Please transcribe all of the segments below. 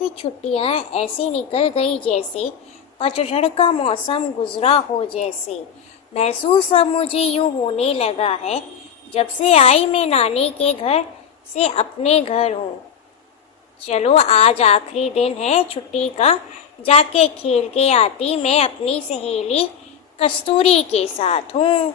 की छुट्टियां ऐसे निकल गई जैसे पतझड़ का मौसम गुजरा हो जैसे। महसूस अब मुझे यूं होने लगा है जब से आई मैं नानी के घर से अपने घर हूँ। चलो आज आखिरी दिन है छुट्टी का, जाके खेल के आती मैं अपनी सहेली कस्तूरी के साथ हूँ।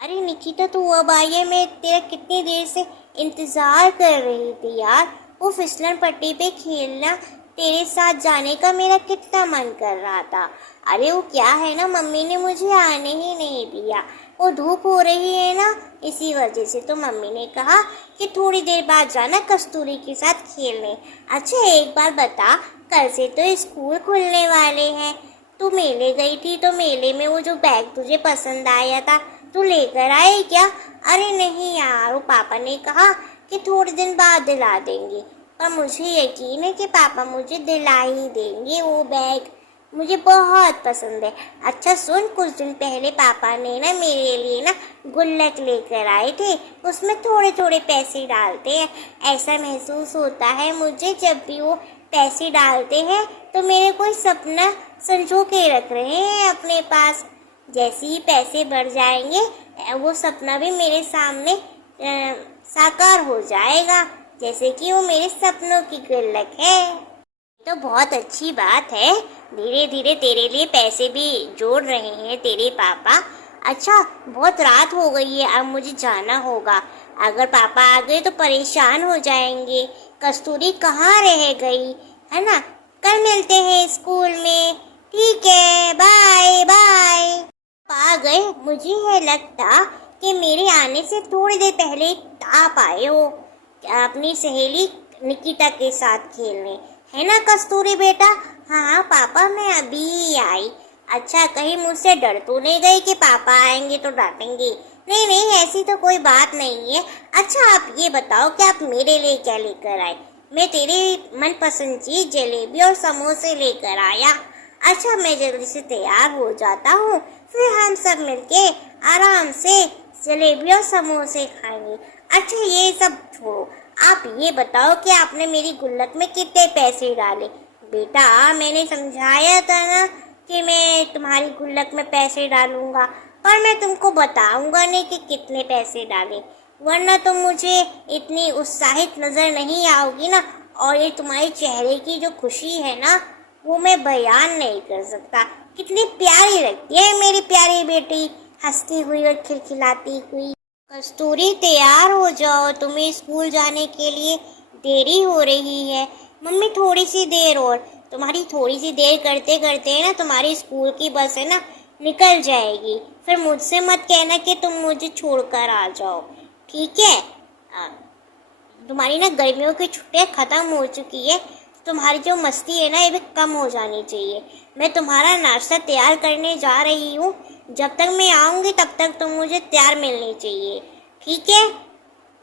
अरे निकिता तू अब आई है, मैं तेरा कितनी देर से इंतजार कर रही थी यार। वो फिसलन पट्टी पे खेलना तेरे साथ जाने का मेरा कितना मन कर रहा था। अरे वो क्या है ना, मम्मी ने मुझे आने ही नहीं दिया। वो धूप हो रही है ना, इसी वजह से तो मम्मी ने कहा कि थोड़ी देर बाद जाना कस्तूरी के साथ खेलने। अच्छा एक बार बता, कल से तो स्कूल खुलने वाले हैं। तू मेले गई थी तो मेले में वो जो बैग तुझे पसंद आया था तू लेकर आई क्या? अरे नहीं यार, वो पापा ने कहा कि थोड़े दिन बाद दिला देंगे, पर मुझे यकीन है कि पापा मुझे दिला ही देंगे। वो बैग मुझे बहुत पसंद है। अच्छा सुन, कुछ दिन पहले पापा ने ना मेरे लिए ना गुल्लक लेकर आए थे, उसमें थोड़े थोड़े पैसे डालते हैं। ऐसा महसूस होता है मुझे जब भी वो पैसे डालते हैं तो मेरे कोई सपना संजो के रख रहे हैं अपने पास। जैसे ही पैसे बढ़ जाएंगे वो सपना भी मेरे सामने साकार हो जाएगा, जैसे कि वो मेरे सपनों की गुल्लक है। तो बहुत अच्छी बात है, धीरे धीरे तेरे लिए पैसे भी जोड़ रहे हैं तेरे पापा। अच्छा बहुत रात हो गई है, अब मुझे जाना होगा। अगर पापा आ गए तो परेशान हो जाएंगे। कस्तूरी कहाँ रह गई है ना, कल मिलते हैं स्कूल में। ठीक है, बाय बाय। आ गए, मुझे है लगता कि मेरे आने से थोड़ी देर पहले आप आए हो अपनी सहेली निकिता के साथ खेलने, है ना कस्तूरी बेटा? हाँ पापा मैं अभी आई। अच्छा कहीं मुझसे डर तो नहीं गई कि पापा आएंगे तो डांटेंगे? नहीं नहीं ऐसी तो कोई बात नहीं है। अच्छा आप ये बताओ कि आप मेरे लिए क्या लेकर आए? मैं तेरी मनपसंद चीज जलेबी और समोसे लेकर आया। अच्छा मैं जल्दी से तैयार हो जाता हूँ, फिर हम सब मिलके आराम से जलेबी और समोसे खाएंगे। अच्छा ये सब छोड़ो, आप ये बताओ कि आपने मेरी गुल्लक में कितने पैसे डाले? बेटा मैंने समझाया था ना कि मैं तुम्हारी गुल्लक में पैसे डालूंगा, पर मैं तुमको बताऊंगा नहीं कि कितने पैसे डाले, वरना तुम मुझे इतनी उत्साहित नजर नहीं आओगी ना। और ये तुम्हारे चेहरे की जो खुशी है ना, वो मैं बयान नहीं कर सकता। कितनी प्यारी लगती है मेरी प्यारी बेटी, हंसती हुई और खिलखिलाती हुई। कस्तूरी तैयार हो जाओ, तुम्हें स्कूल जाने के लिए देरी हो रही है। मम्मी थोड़ी सी देर और, तुम्हारी थोड़ी सी देर करते करते ना तुम्हारी स्कूल की बस है ना निकल जाएगी। फिर मुझसे मत कहना कि तुम मुझे छोड़कर आ जाओ, ठीक है? तुम्हारी ना गर्मियों की छुट्टियां खत्म हो चुकी है, तुम्हारी जो मस्ती है ना ये भी कम हो जानी चाहिए। मैं तुम्हारा नाश्ता तैयार करने जा रही हूँ, जब तक मैं आऊँगी तब तक तुम मुझे तैयार मिलनी चाहिए, ठीक है?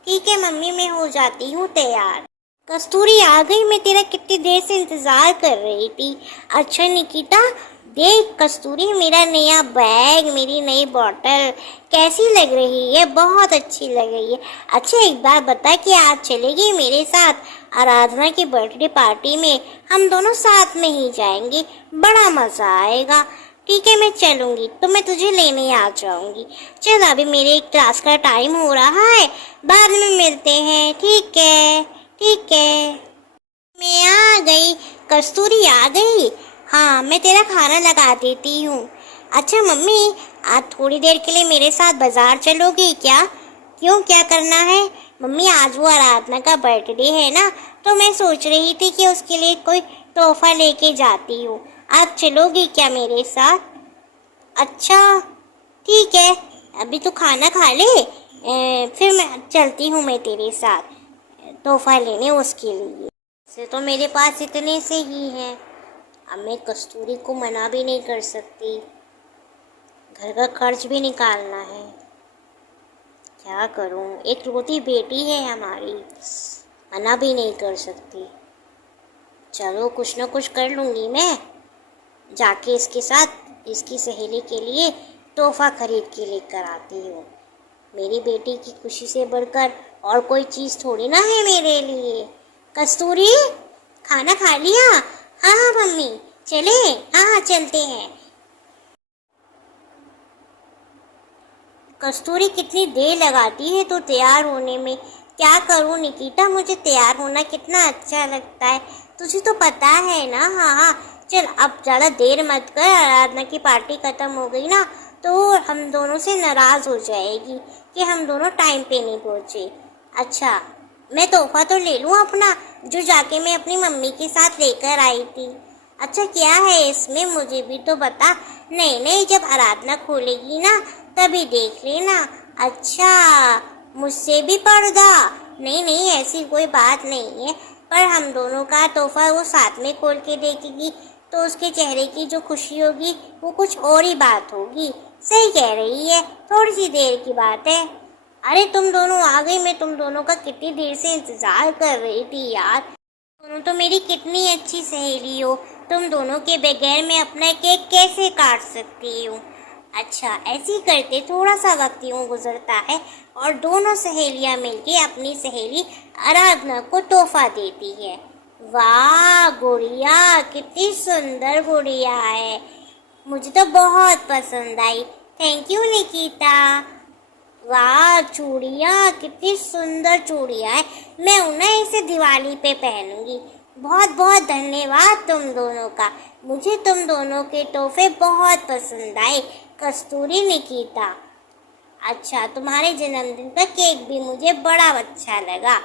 ठीक है मम्मी मैं हो जाती हूँ तैयार। कस्तूरी आ गई, मैं तेरा कितनी देर से इंतजार कर रही थी। अच्छा निकिता देख कस्तूरी, मेरा नया बैग, मेरी नई बॉटल कैसी लग रही है? बहुत अच्छी लग रही है। अच्छा एक बात बता कि आज चलेगी मेरे साथ आराधना की बर्थडे पार्टी में? हम दोनों साथ में ही जाएंगे, बड़ा मजा आएगा। ठीक है मैं चलूंगी तो मैं तुझे लेने आ जाऊंगी। चल अभी मेरे क्लास का टाइम हो रहा है, बाद में मिलते हैं, ठीक है? ठीक है मैं आ गई। कस्तूरी आ गई? हाँ मैं तेरा खाना लगा देती हूँ। अच्छा मम्मी आज थोड़ी देर के लिए मेरे साथ बाजार चलोगी क्या? क्यों, क्या करना है? मम्मी आज वो आराधना का बर्थडे है ना, तो मैं सोच रही थी कि उसके लिए कोई तोहफा लेके जाती हूँ। आप चलोगी क्या मेरे साथ? अच्छा ठीक है, अभी तो खाना खा ले, फिर मैं चलती हूँ मैं तेरे साथ तोहफा लेने उसके लिए। से तो मेरे पास इतने से ही हैं, अब मैं कस्तूरी को मना भी नहीं कर सकती, घर का खर्च भी निकालना है। क्या करूं, एक रोती बेटी है हमारी, मना भी नहीं कर सकती। चलो कुछ ना कुछ कर लूँगी मैं, जाके इसके साथ इसकी सहेली के लिए तोहफा खरीद के लेकर आती हूँ। मेरी बेटी की खुशी से बढ़कर और कोई चीज़ थोड़ी ना है मेरे लिए। कस्तूरी खाना खा लिया? हाँ हाँ मम्मी, चले? हाँ हाँ चलते हैं। कस्तूरी कितनी देर लगाती है तो तैयार होने में। क्या करूँ निकिता, मुझे तैयार होना कितना अच्छा लगता है, तुझे तो पता है ना। हाँ हाँ चल, अब ज़्यादा देर मत कर, आराधना की पार्टी ख़त्म हो गई ना तो हम दोनों से नाराज़ हो जाएगी कि हम दोनों टाइम पे नहीं पहुँचे। अच्छा, मैं तोहफा तो ले लूँ अपना, जो जाके मैं अपनी मम्मी के साथ लेकर आई थी। अच्छा क्या है इसमें, मुझे भी तो बता। नहीं नहीं, जब आराधना खोलेगी ना तभी देख लेना। अच्छा, मुझसे भी पर्दा? नहीं नहीं, ऐसी कोई बात नहीं है, पर हम दोनों का तोहफा वो साथ में खोल के देखेगी तो उसके चेहरे की जो खुशी होगी वो कुछ और ही बात होगी। सही कह रही है, थोड़ी सी देर की बात है। अरे तुम दोनों आ गई, मैं तुम दोनों का कितनी देर से इंतजार कर रही थी यार। दोनों तो मेरी कितनी अच्छी सहेली हो, तुम दोनों के बगैर मैं अपना केक कैसे काट सकती हूँ। अच्छा, ऐसे ही करते थोड़ा सा वक्त यूँ गुजरता है और दोनों सहेलियाँ मिलके अपनी सहेली आराधना को तोहफा देती है। वाह गुड़िया, कितनी सुंदर गुड़िया है, मुझे तो बहुत पसंद आई। Thank you Nikita. वाह चूड़ियाँ, कितनी सुंदर चूड़ियाँ है, मैं उन्हें इसे दिवाली पे पहनूंगी। बहुत बहुत धन्यवाद तुम दोनों का, मुझे तुम दोनों के तोहफे बहुत पसंद आए कस्तूरी निकिता। अच्छा, तुम्हारे जन्मदिन का केक भी मुझे बड़ा अच्छा लगा।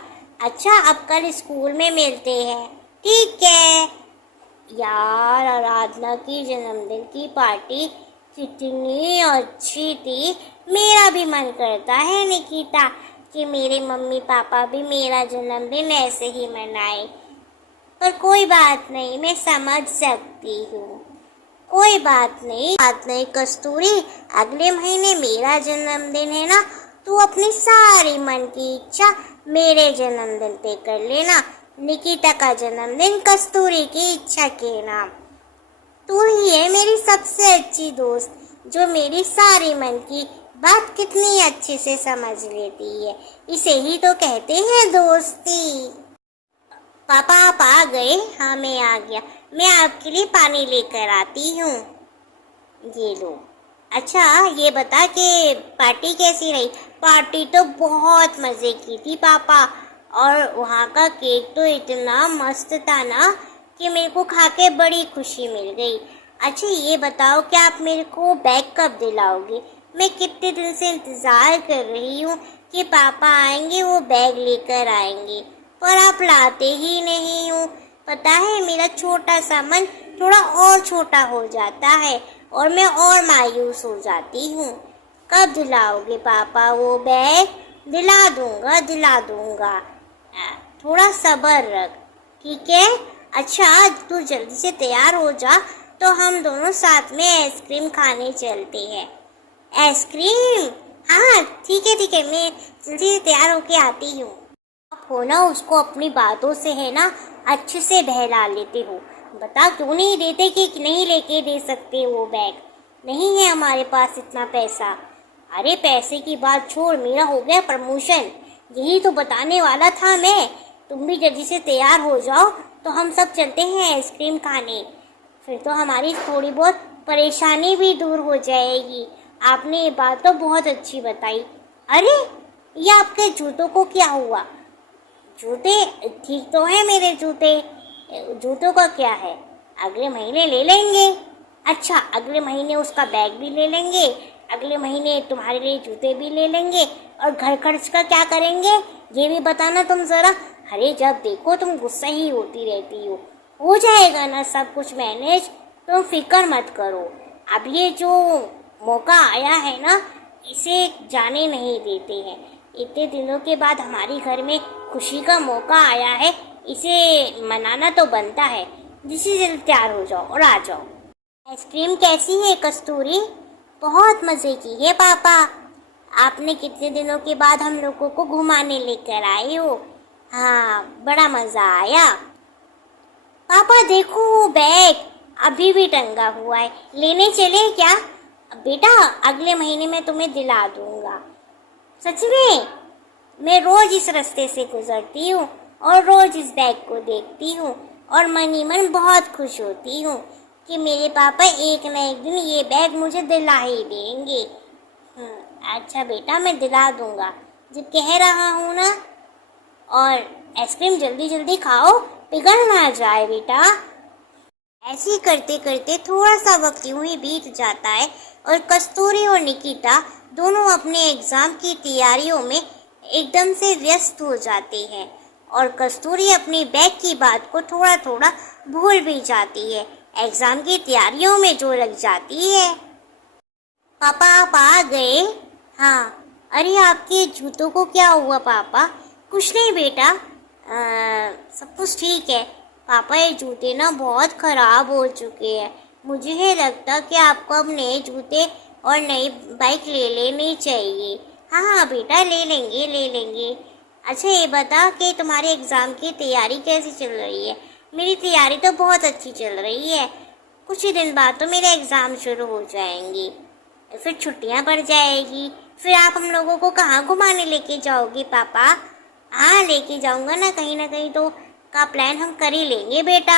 अच्छा, अब कल स्कूल में मिलते हैं, ठीक है। यार आराधना की जन्मदिन की पार्टी कितनी अच्छी थी, मेरा भी मन करता है निकिता कि मेरे मम्मी पापा भी मेरा जन्मदिन ऐसे ही मनाए। पर कोई बात नहीं, मैं समझ सकती हूँ। कोई बात नहीं कस्तूरी, अगले महीने मेरा जन्मदिन है ना, तू अपनी सारी मन की इच्छा मेरे जन्मदिन पे कर लेना। निकिता का जन्मदिन कस्तूरी की इच्छा के नाम। तू ही है मेरी सबसे अच्छी दोस्त, जो मेरी सारी मन की बात कितनी अच्छे से समझ लेती है, इसे ही तो कहते हैं दोस्ती। पापा आप आ गए? हाँ मैं आ गया, मैं आपके लिए पानी लेकर आती हूँ, ये लो। अच्छा ये बता कि पार्टी कैसी रही? पार्टी तो बहुत मज़े की थी पापा, और वहाँ का केक तो इतना मस्त था ना कि मेरे को खा के बड़ी खुशी मिल गई। अच्छा ये बताओ कि आप मेरे को बैग कब दिलाओगे? मैं कितने दिन से इंतज़ार कर रही हूँ कि पापा आएंगे वो बैग लेकर आएंगे, पर आप लाते ही नहीं हो। पता है मेरा छोटा सा मन थोड़ा और छोटा हो जाता है और मैं और मायूस हो जाती हूँ। कब दिलाओगे पापा वो बैग? दिला दूँगा, थोड़ा सब्र रख, ठीक है। अच्छा तू जल्दी से तैयार हो जा तो हम दोनों साथ में आइसक्रीम खाने चलते हैं। आइसक्रीम? हाँ ठीक है, मैं जल्दी से तैयार होके आती हूँ। आप हो ना उसको अपनी बातों से है ना अच्छे से बहला लेते हो। बता क्यों नहीं देते कि नहीं लेके दे सकते वो बैग? नहीं है हमारे पास इतना पैसा। अरे पैसे की बात छोड़, मेरा हो गया प्रमोशन, यही तो बताने वाला था मैं। तुम भी जल्दी से तैयार हो जाओ तो हम सब चलते हैं आइसक्रीम खाने, फिर तो हमारी थोड़ी बहुत परेशानी भी दूर हो जाएगी। आपने ये बात तो बहुत अच्छी बताई। अरे ये आपके जूतों को क्या हुआ? जूते ठीक तो है मेरे जूते, जूतों का क्या है? अगले महीने ले लेंगे। अच्छा अगले महीने उसका बैग भी ले लेंगे, अगले महीने तुम्हारे लिए जूते भी ले लेंगे, और घर खर्च का क्या करेंगे ये भी बताना तुम ज़रा। अरे जब देखो तुम गुस्सा ही होती रहती हो जाएगा ना सब कुछ मैनेज, तुम फिक्र मत करो। अब ये जो मौका आया है ना इसे जाने नहीं देते हैं। इतने दिनों के बाद हमारे घर में खुशी का मौका आया है, इसे मनाना तो बनता है। जिससे जल्दी तैयार हो जाओ और आ जाओ। आइसक्रीम कैसी है कस्तूरी? बहुत मज़े की है पापा, आपने कितने दिनों के बाद हम लोगों को घुमाने लेकर आए हो। हाँ बड़ा मज़ा आया। पापा देखो वो बैग अभी भी टंगा हुआ है, लेने चले क्या? बेटा अगले महीने में तुम्हें दिला दूंगा। सच में? मैं रोज़ इस रास्ते से गुजरती हूँ और रोज़ इस बैग को देखती हूँ, और मन ही मन बहुत खुश होती हूँ कि मेरे पापा एक न एक दिन ये बैग मुझे दिला ही देंगे। अच्छा बेटा, मैं दिला दूँगा, जब कह रहा हूँ ना। और आइसक्रीम जल्दी जल्दी खाओ, पिघल ना जाए बेटा। ऐसे ही करते करते थोड़ा सा वक्त यूं ही बीत जाता है और कस्तूरी और निकिता दोनों अपने एग्ज़ाम की तैयारियों में एकदम से व्यस्त हो जाते हैं और कस्तूरी अपनी बैग की बात को थोड़ा थोड़ा भूल भी जाती है, एग्ज़ाम की तैयारियों में जो लग जाती है। पापा आप आ गए? हाँ। अरे आपके जूतों को क्या हुआ पापा? कुछ नहीं बेटा, सब कुछ ठीक है। पापा ये जूते ना बहुत ख़राब हो चुके हैं, मुझे ये लगता कि आपको अब नए जूते और नई बाइक ले लेनी चाहिए। हाँ हाँ बेटा, ले लेंगे ले लेंगे। अच्छा ये बता कि तुम्हारे एग्ज़ाम की तैयारी कैसी चल रही है? मेरी तैयारी तो बहुत अच्छी चल रही है। कुछ ही दिन बाद तो मेरे एग्ज़ाम शुरू हो जाएंगे, फिर छुट्टियां पड़ जाएगी। फिर आप हम लोगों को कहाँ घुमाने लेके जाओगे पापा? हाँ लेके जाऊँगा ना कहीं तो का प्लान हम कर ही लेंगे बेटा।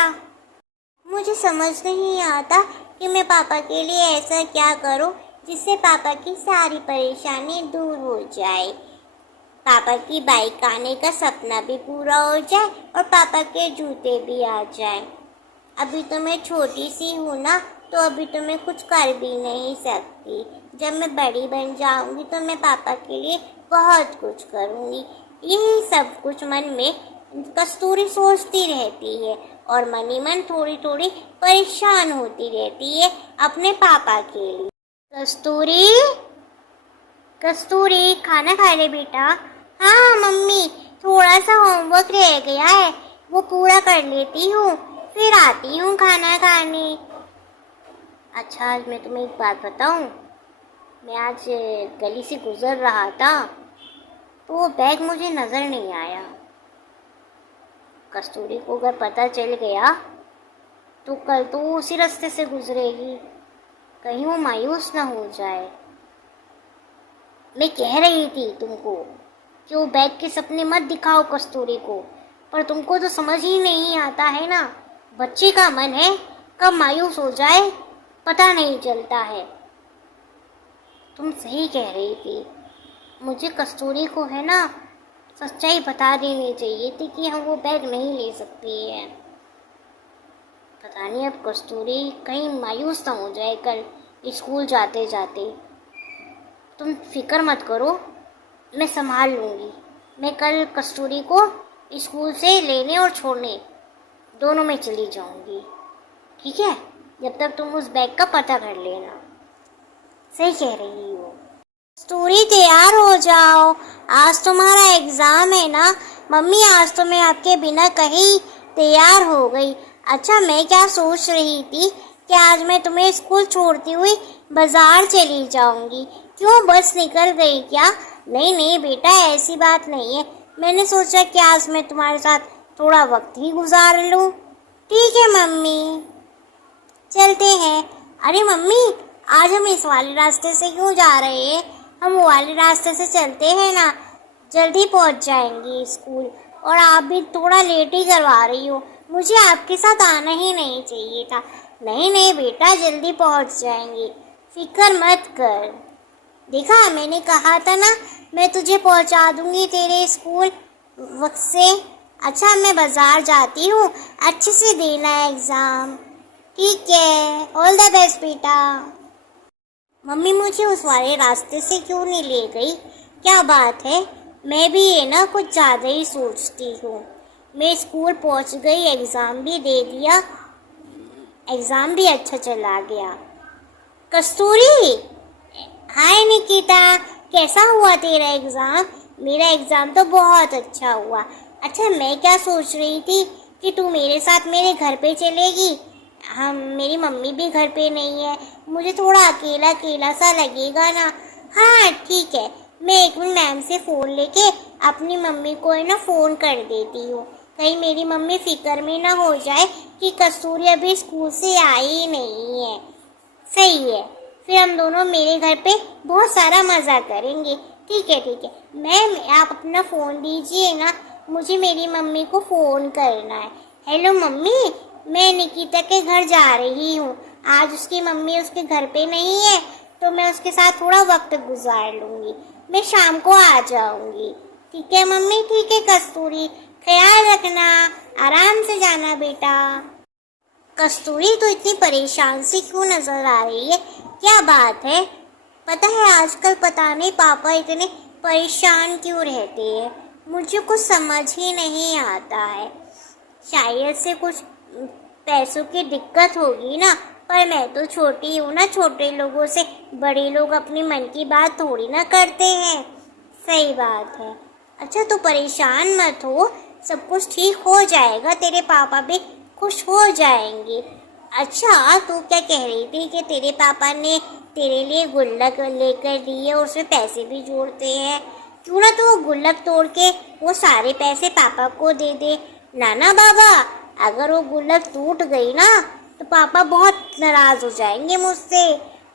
मुझे समझ नहीं आता कि मैं पापा के लिए ऐसा क्या करूं जिससे पापा की सारी परेशानी दूर हो जाए, पापा की बाइक आने का सपना भी पूरा हो जाए और पापा के जूते भी आ जाए। अभी तो मैं छोटी सी हूँ ना, तो अभी तो मैं कुछ कर भी नहीं सकती। जब मैं बड़ी बन जाऊँगी तो मैं पापा के लिए बहुत कुछ करूँगी। यही सब कुछ मन में कस्तूरी सोचती रहती है और मन ही मन थोड़ी थोड़ी परेशान होती रहती है अपने पापा के लिए। कस्तूरी, कस्तूरी खाना खा ले बेटा। हाँ मम्मी, थोड़ा सा होमवर्क रह गया है, वो पूरा कर लेती हूँ, फिर आती हूँ खाना खाने। अच्छा आज मैं तुम्हें एक बात बताऊँ, मैं आज गली से गुजर रहा था तो वो बैग मुझे नज़र नहीं आया। कस्तूरी को अगर पता चल गया तो कल तो वो उसी रास्ते से गुजरेगी, कहीं वो मायूस ना हो जाए। मैं कह रही थी तुमको कि वो बैग के सपने मत दिखाओ कस्तूरी को, पर तुमको तो समझ ही नहीं आता है ना, बच्चे का मन है कब मायूस हो जाए पता नहीं चलता है। तुम सही कह रही थी, मुझे कस्तूरी को है ना सच्चाई बता देनी चाहिए थी कि हम वो बैग नहीं ले सकती है। पता नहीं अब कस्तूरी कहीं मायूस ना हो जाए कल स्कूल जाते जाते। तुम फिक्र मत करो, मैं संभाल लूँगी। मैं कल कस्तूरी को स्कूल से लेने और छोड़ने दोनों में चली जाऊँगी, ठीक है? जब तक तुम उस बैग का पता कर लेना। सही कह रही हो। कस्तूरी तैयार हो जाओ, आज तुम्हारा एग्ज़ाम है ना। मम्मी आज तो मैं आपके बिना कहीं तैयार हो गई। अच्छा मैं क्या सोच रही थी कि आज मैं तुम्हें स्कूल छोड़ती हुई बाज़ार चली जाऊंगी। क्यों, बस निकल गई क्या? नहीं नहीं बेटा, ऐसी बात नहीं है, मैंने सोचा कि आज मैं तुम्हारे साथ थोड़ा वक्त ही गुजार लूँ। ठीक है मम्मी, चलते हैं। अरे मम्मी, आज हम इस वाले रास्ते से क्यों जा रहे हैं? हम वो वाले रास्ते से चलते हैं ना, जल्दी पहुंच जाएंगी स्कूल। और आप भी थोड़ा लेट ही करवा रही हो, मुझे आपके साथ आना ही नहीं चाहिए था। नहीं नहीं बेटा, जल्दी पहुंच जाएंगी, फिक्र मत कर। देखा, मैंने कहा था ना, मैं तुझे पहुंचा दूंगी तेरे स्कूल वक्त से। अच्छा मैं बाज़ार जाती हूँ, अच्छे से देना एग्ज़ाम। ठीक है, ऑल द बेस्ट बेटा। मम्मी मुझे उस वाले रास्ते से क्यों नहीं ले गई? क्या बात है, मैं भी ये ना कुछ ज़्यादा ही सोचती हूँ। मैं स्कूल पहुँच गई, एग्ज़ाम भी दे दिया, एग्ज़ाम भी अच्छा चला गया। कस्तूरी, हाय निकिता, कैसा हुआ तेरा एग्ज़ाम? मेरा एग्ज़ाम तो बहुत अच्छा हुआ। अच्छा मैं क्या सोच रही थी कि तू मेरे साथ मेरे घर पे चलेगी। हम, मेरी मम्मी भी घर पे नहीं है, मुझे थोड़ा अकेला अकेला सा लगेगा ना। हाँ ठीक है, मैं एक मिनट मैम से फ़ोन लेके अपनी मम्मी को है ना फ़ोन कर देती हूँ, कहीं मेरी मम्मी फ़िक्र में ना हो जाए कि कस्तूरी अभी स्कूल से आई ही नहीं है। सही है, फिर हम दोनों मेरे घर पे बहुत सारा मज़ा करेंगे। ठीक है मैम, आप अपना फ़ोन दीजिए ना, मुझे मेरी मम्मी को फ़ोन करना है। हेलो मम्मी, मैं निकिता के घर जा रही हूँ। आज उसकी मम्मी उसके घर पे नहीं है, तो मैं उसके साथ थोड़ा वक्त गुजार लूँगी। मैं शाम को आ जाऊँगी। ठीक है मम्मी, ठीक है कस्तूरी, ख्याल रखना, आराम से जाना बेटा। कस्तूरी तो इतनी परेशान सी क्यों नजर आ रही है? क्या बात है? पता है आजकल पता नहीं पापा इतने परेशान क्यों रहते हैं, मुझे कुछ समझ ही नहीं आता है। शायद से कुछ पैसों की दिक्कत होगी ना, पर मैं तो छोटी हूँ ना, छोटे लोगों से बड़े लोग अपनी मन की बात थोड़ी ना करते हैं। सही बात है। अच्छा तो परेशान मत हो, सब कुछ ठीक हो जाएगा, तेरे पापा भी खुश हो जाएंगे। अच्छा तू क्या कह रही थी कि तेरे पापा ने तेरे लिए गुल्लक लेकर दी है, उसमें पैसे भी जोड़ते हैं। क्यों ना तू वो गुल्लक तोड़ के वो सारे पैसे पापा को दे दे। नाना बाबा, अगर वो गुल्लक टूट गई ना तो पापा बहुत नाराज हो जाएंगे मुझसे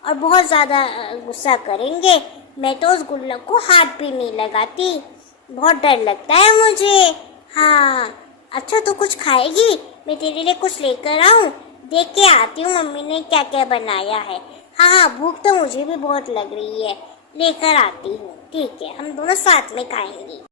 और बहुत ज़्यादा गुस्सा करेंगे। मैं तो उस गुल्लक को हाथ भी नहीं लगाती, बहुत डर लगता है मुझे। हाँ अच्छा तू कुछ खाएगी? मैं तेरे लिए कुछ लेकर आऊँ? देख के आती हूँ मम्मी ने क्या क्या बनाया है। हाँ हाँ, भूख तो मुझे भी बहुत लग रही है, लेकर आती हूँ। ठीक है, हम दोनों साथ में खाएंगे।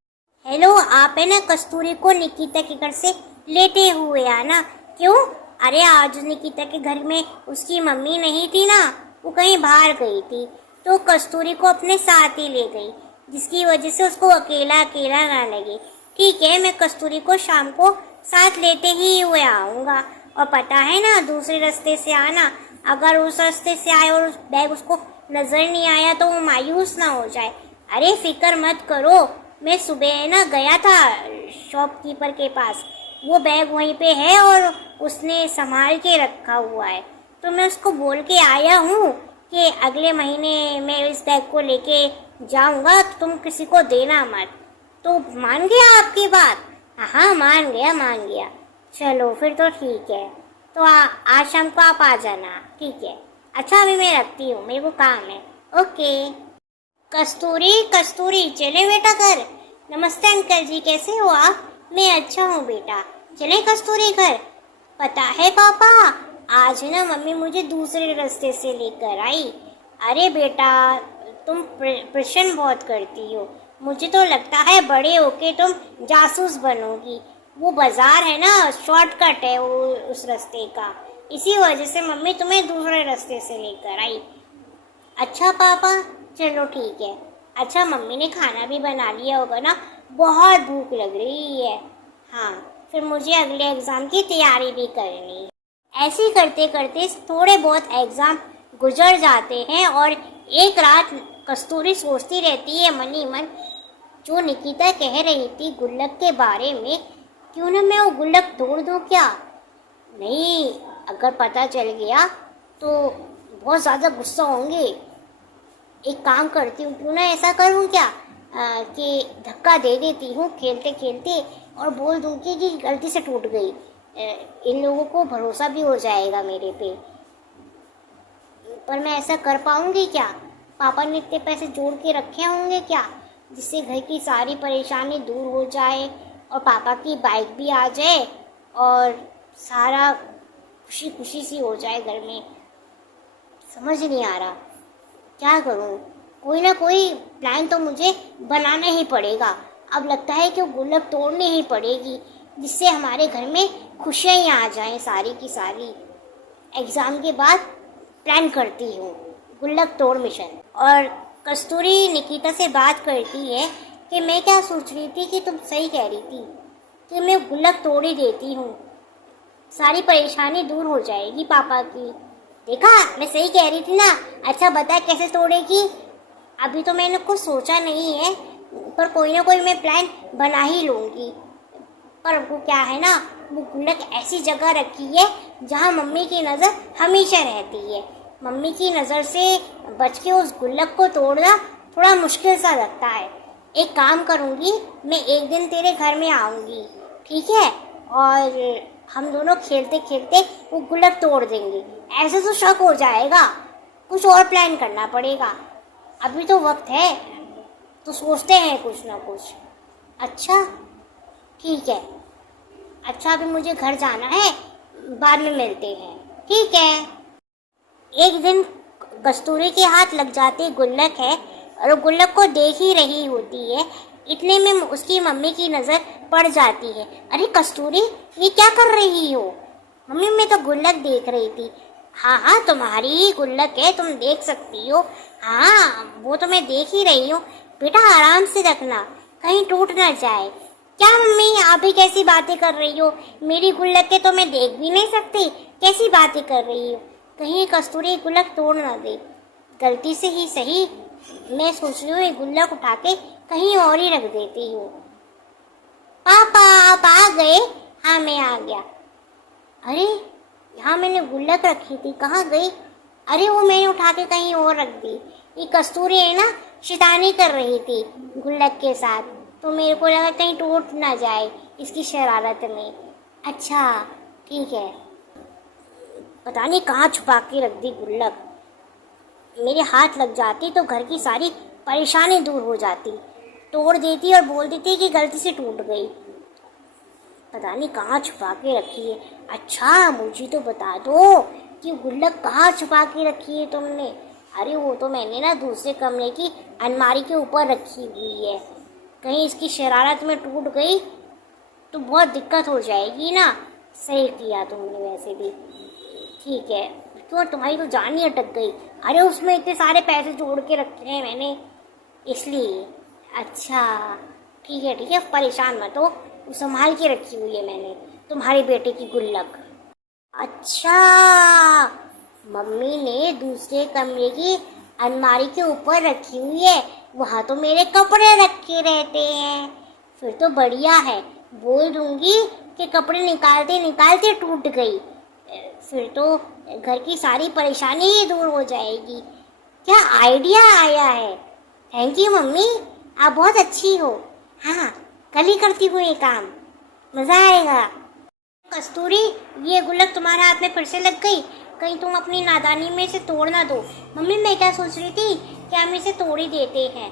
हेलो, आप है ना कस्तूरी को निकिता के घर से लेते हुए आना। क्यों? अरे आज निकिता के घर में उसकी मम्मी नहीं थी ना, वो कहीं बाहर गई थी, तो कस्तूरी को अपने साथ ही ले गई, जिसकी वजह से उसको अकेला अकेला ना लगे। ठीक है, मैं कस्तूरी को शाम को साथ लेते ही हुए आऊँगा। और पता है ना, दूसरे रास्ते से आना, अगर उस रास्ते से आए और उस बैग उसको नज़र नहीं आया तो वो मायूस ना हो जाए। अरे फिक्र मत करो, मैं सुबह ना गया था शॉपकीपर के पास, वो बैग वहीं पे है और उसने संभाल के रखा हुआ है, तो मैं उसको बोल के आया हूँ कि अगले महीने मैं इस बैग को लेके जाऊँगा, तो तुम किसी को देना मत। तो मान गया आपकी बात? हाँ मान गया। चलो फिर तो ठीक है, तो आज शाम को आप आ जाना। ठीक है, अच्छा अभी मैं रखती हूँ, मेरे को काम है। ओके। कस्तूरी चले बेटा घर। नमस्ते अंकल जी, कैसे हो आप? मैं अच्छा हूँ बेटा, चले कस्तूरी घर। पता है पापा, आज ना मम्मी मुझे दूसरे रास्ते से लेकर आई। अरे बेटा, तुम प्रश्न बहुत करती हो, मुझे तो लगता है बड़े होके तुम जासूस बनोगी। वो बाजार है ना, शॉर्टकट है वो उस रास्ते का, इसी वजह से मम्मी तुम्हें दूसरे रास्ते से लेकर आई। अच्छा पापा, चलो ठीक है। अच्छा मम्मी ने खाना भी बना लिया होगा ना, बहुत भूख लग रही है। हाँ, फिर मुझे अगले एग्ज़ाम की तैयारी भी करनी है। ऐसे ही करते करते थोड़े बहुत एग्ज़ाम गुजर जाते हैं और एक रात कस्तूरी सोचती रहती है मन ही मन, जो निकिता कह रही थी गुल्लक के बारे में, क्यों ना मैं वो गुल्लक तोड़ दूँ क्या? नहीं, अगर पता चल गया तो बहुत ज़्यादा गुस्सा होंगे। एक काम करती हूँ, क्यों ना ऐसा करूँ क्या कि धक्का दे देती हूँ खेलते खेलते और बोल दूँ कि गलती से टूट गई। इन लोगों को भरोसा भी हो जाएगा मेरे पे। पर मैं ऐसा कर पाऊँगी क्या? पापा ने इतने पैसे जोड़ के रखे होंगे क्या, जिससे घर की सारी परेशानी दूर हो जाए और पापा की बाइक भी आ जाए और सारा खुशी खुशी सी हो जाए घर में। समझ नहीं आ रहा क्या करूं, कोई ना कोई प्लान तो मुझे बनाना ही पड़ेगा। अब लगता है कि वो गुल्लक तोड़नी ही पड़ेगी, जिससे हमारे घर में खुशियाँ ही आ जाएं सारी की सारी। एग्ज़ाम के बाद प्लान करती हूँ गुल्लक तोड़ मिशन। और कस्तूरी निकिता से बात करती है कि मैं क्या सोच रही थी कि तुम सही कह रही थी कि मैं गुल्लक तोड़ ही देती हूँ, सारी परेशानी दूर हो जाएगी पापा की। देखा, मैं सही कह रही थी ना। अच्छा बता कैसे तोड़ेगी? अभी तो मैंने कुछ सोचा नहीं है, पर कोई ना कोई मैं प्लान बना ही लूँगी। पर वो क्या है ना, वो गुल्लक ऐसी जगह रखी है जहाँ मम्मी की नज़र हमेशा रहती है। मम्मी की नज़र से बच के उस गुल्लक को तोड़ना थोड़ा मुश्किल सा लगता है। एक काम करूँगी, मैं एक दिन तेरे घर में आऊँगी, ठीक है, और हम दोनों खेलते खेलते वो गुल्लक तोड़ देंगे। ऐसे तो शक हो जाएगा, कुछ और प्लान करना पड़ेगा। अभी तो वक्त है, तो सोचते हैं कुछ ना कुछ। अच्छा ठीक है, अच्छा अभी मुझे घर जाना है, बाद में मिलते हैं। ठीक है। एक दिन कस्तूरी के हाथ लग जाते गुल्लक है और वो गुल्लक को देख ही रही होती है। इतने में उसकी मम्मी की नज़र पड़ जाती है। अरे कस्तूरी, ये क्या कर रही हो? मम्मी मैं तो गुल्लक देख रही थी। हाँ हाँ, तुम्हारी ही गुल्लक है, तुम देख सकती हो। हाँ वो तो मैं देख ही रही हूँ। बेटा आराम से रखना, कहीं टूट ना जाए। क्या मम्मी आप भी कैसी बातें कर रही हो? मेरी गुल्लक के तो मैं देख भी नहीं सकती, कैसी बातें कर रही हो? कहीं कस्तूरी गुल्लक तोड़ ना दे। गलती से ही सही, मैं सोच रही हूँ ये गुल्लक उठा के कहीं और ही रख देती हूँ। पापा आप आ गए? हाँ मैं आ गया। अरे यहाँ मैंने गुल्लक रखी थी, कहाँ गई? अरे वो मैंने उठा के कहीं और रख दी। ये कस्तूरी है ना, शैतानी कर रही थी गुल्लक के साथ, तो मेरे को लगा कहीं टूट ना जाए इसकी शरारत में। अच्छा ठीक है। पता नहीं कहाँ छुपा के रख दी गुल्लक। मेरे हाथ लग जाती तो घर की सारी परेशानी दूर हो जाती। तोड़ देती और बोल देती कि गलती से टूट गई। पता नहीं कहाँ छुपा के रखी है। अच्छा मुझे तो बता दो कि गुल्लक कहाँ छुपा के रखी है तुमने? अरे वो तो मैंने ना दूसरे कमरे की अलमारी के ऊपर रखी हुई है। कहीं इसकी शरारत में टूट गई तो बहुत दिक्कत हो जाएगी ना। सही किया तुमने वैसे भी। ठीक है, क्यों तुम्हारी तो जान ही अटक गई। अरे उसमें इतने सारे पैसे जोड़ के रखे हैं मैंने, इसलिए। अच्छा ठीक है परेशान मत हो, संभाल के रखी हुई है मैंने तुम्हारे बेटे की गुल्लक। अच्छा मम्मी ने दूसरे कमरे की अलमारी के ऊपर रखी हुई है, वहाँ तो मेरे कपड़े रखे रहते हैं। फिर तो बढ़िया है, बोल दूंगी कि कपड़े निकालते निकालते टूट गई, फिर तो घर की सारी परेशानी ही दूर हो जाएगी। क्या आइडिया आया है। थैंक यू मम्मी, आप बहुत अच्छी हो। हाँ कल ही करती हूँ ये काम, मज़ा आएगा। कस्तूरी ये गुल्लक तुम्हारे हाथ में फिर से लग गई, कहीं तुम अपनी नादानी में इसे तोड़ ना दो। मम्मी मैं क्या सोच रही थी कि हम इसे तोड़ ही देते हैं,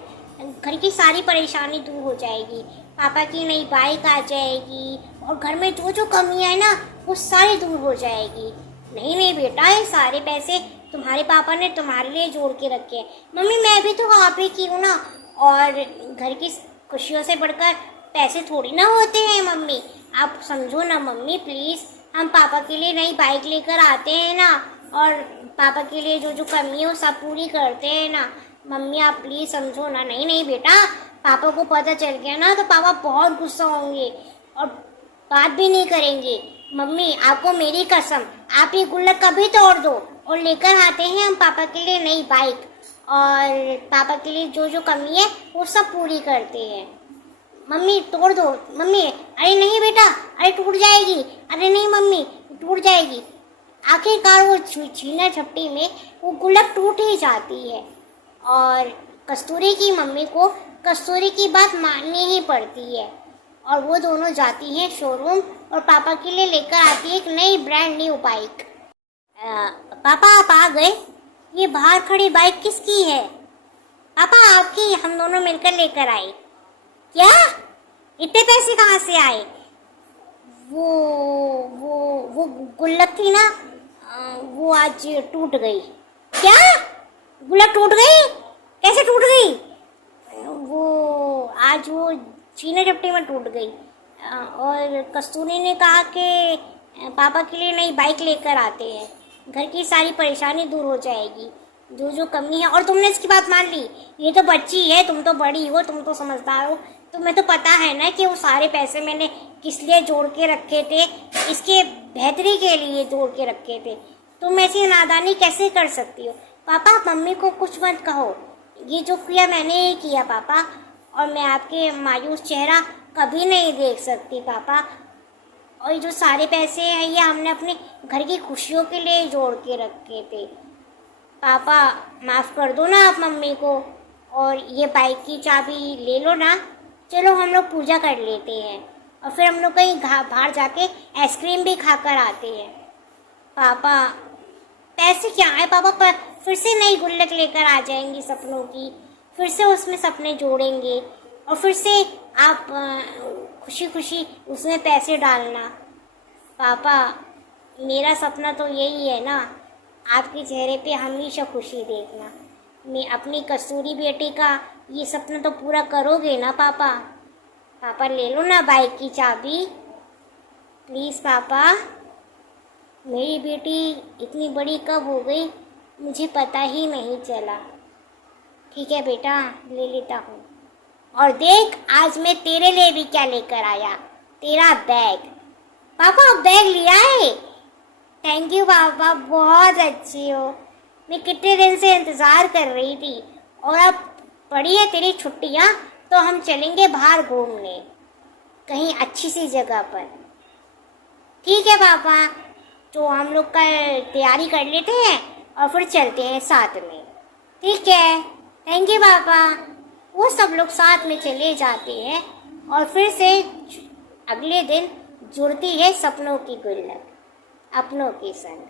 घर की सारी परेशानी दूर हो जाएगी, पापा की नई बाइक आ जाएगी और घर में जो जो कमियां है ना वो सारी दूर हो जाएगी। नहीं नहीं बेटा, ये सारे पैसे तुम्हारे पापा ने तुम्हारे लिए जोड़ के रखे हैं। मम्मी मैं भी तो आप ही की हूँ ना, और घर की खुशियों से बढ़कर पैसे थोड़ी ना होते हैं मम्मी, आप समझो ना मम्मी प्लीज़। हम पापा के लिए नई बाइक लेकर आते हैं ना, और पापा के लिए जो जो कमी है वो सब पूरी करते हैं ना मम्मी, आप प्लीज़ समझो ना। नहीं नहीं बेटा, पापा को पता चल गया ना तो पापा बहुत गुस्सा होंगे और बात भी नहीं करेंगे। मम्मी आपको मेरी कसम, आप ये गुल्लक कभी तोड़ दो और लेकर आते हैं हम पापा के लिए नई बाइक, और पापा के लिए जो जो कमी है वो सब पूरी करते हैं। मम्मी तोड़ दो मम्मी। अरे नहीं बेटा, अरे टूट जाएगी। अरे नहीं मम्मी टूट जाएगी। आखिरकार वो छीना झपटी में वो गुल्लक टूट ही जाती है और कस्तूरी की मम्मी को कस्तूरी की बात माननी ही पड़ती है, और वो दोनों जाती हैं शोरूम और पापा के लिए लेकर आती है एक नई ब्रांड न्यू बाइक। पापा आप आ गए? ये बाहर खड़ी बाइक किसकी है? पापा आपकी, हम दोनों मिलकर लेकर आए। क्या? इतने पैसे कहाँ से आए? वो गुल्लक थी ना, वो आज टूट गई। क्या? गुल्लक टूट गई? कैसे टूट गई? वो आज वो छीना झपटी में टूट गई, और कस्तूरी ने कहा कि पापा के लिए नई बाइक लेकर आते हैं, घर की सारी परेशानी दूर हो जाएगी, जो जो कमी है। और तुमने इसकी बात मान ली? ये तो बच्ची है, तुम तो बड़ी हो, तुम तो समझदार हो, तुम्हें तो पता है ना कि वो सारे पैसे मैंने किस लिए जोड़ के रखे थे, इसके बेहतरी के लिए जोड़ के रखे थे। तुम ऐसी नादानी कैसे कर सकती हो? पापा मम्मी को कुछ मत कहो, ये जो किया मैंने ही किया पापा, और मैं आपके मायूस चेहरा कभी नहीं देख सकती पापा। और ये जो सारे पैसे हैं ये हमने अपने घर की खुशियों के लिए जोड़ के रखे थे। पापा माफ़ कर दो ना आप मम्मी को, और ये बाइक की चाबी ले लो ना। चलो हम लोग पूजा कर लेते हैं और फिर हम लोग कहीं बाहर जाके आइसक्रीम भी खा कर आते हैं। पापा पैसे क्या है पापा, फिर से नई गुल्लक लेकर आ जाएंगी सपनों की, फिर से उसमें सपने जोड़ेंगे और फिर से आप खुशी खुशी उसमें पैसे डालना। पापा, मेरा सपना तो यही है ना, आपके चेहरे पे हमेशा खुशी देखना। मैं अपनी कसूरी बेटी का ये सपना तो पूरा करोगे ना पापा? पापा ले लो ना बाइक की चाबी, प्लीज़ पापा। मेरी बेटी इतनी बड़ी कब हो गई मुझे पता ही नहीं चला। ठीक है बेटा, ले लेता हूँ। और देख, आज मैं तेरे लिए भी क्या लेकर आया, तेरा बैग। पापा बैग लिया है? थैंक यू पापा, बहुत अच्छी हो। मैं कितने दिन से इंतज़ार कर रही थी। और अब पड़ी है तेरी छुट्टियाँ, तो हम चलेंगे बाहर घूमने, कहीं अच्छी सी जगह पर। ठीक है पापा, तो हम लोग का तैयारी कर लेते हैं और फिर चलते हैं साथ में। ठीक है, थैंक यू पापा। वो सब लोग साथ में चले जाते हैं और फिर से अगले दिन जुड़ती है सपनों की गुल्लक अपनों के संग।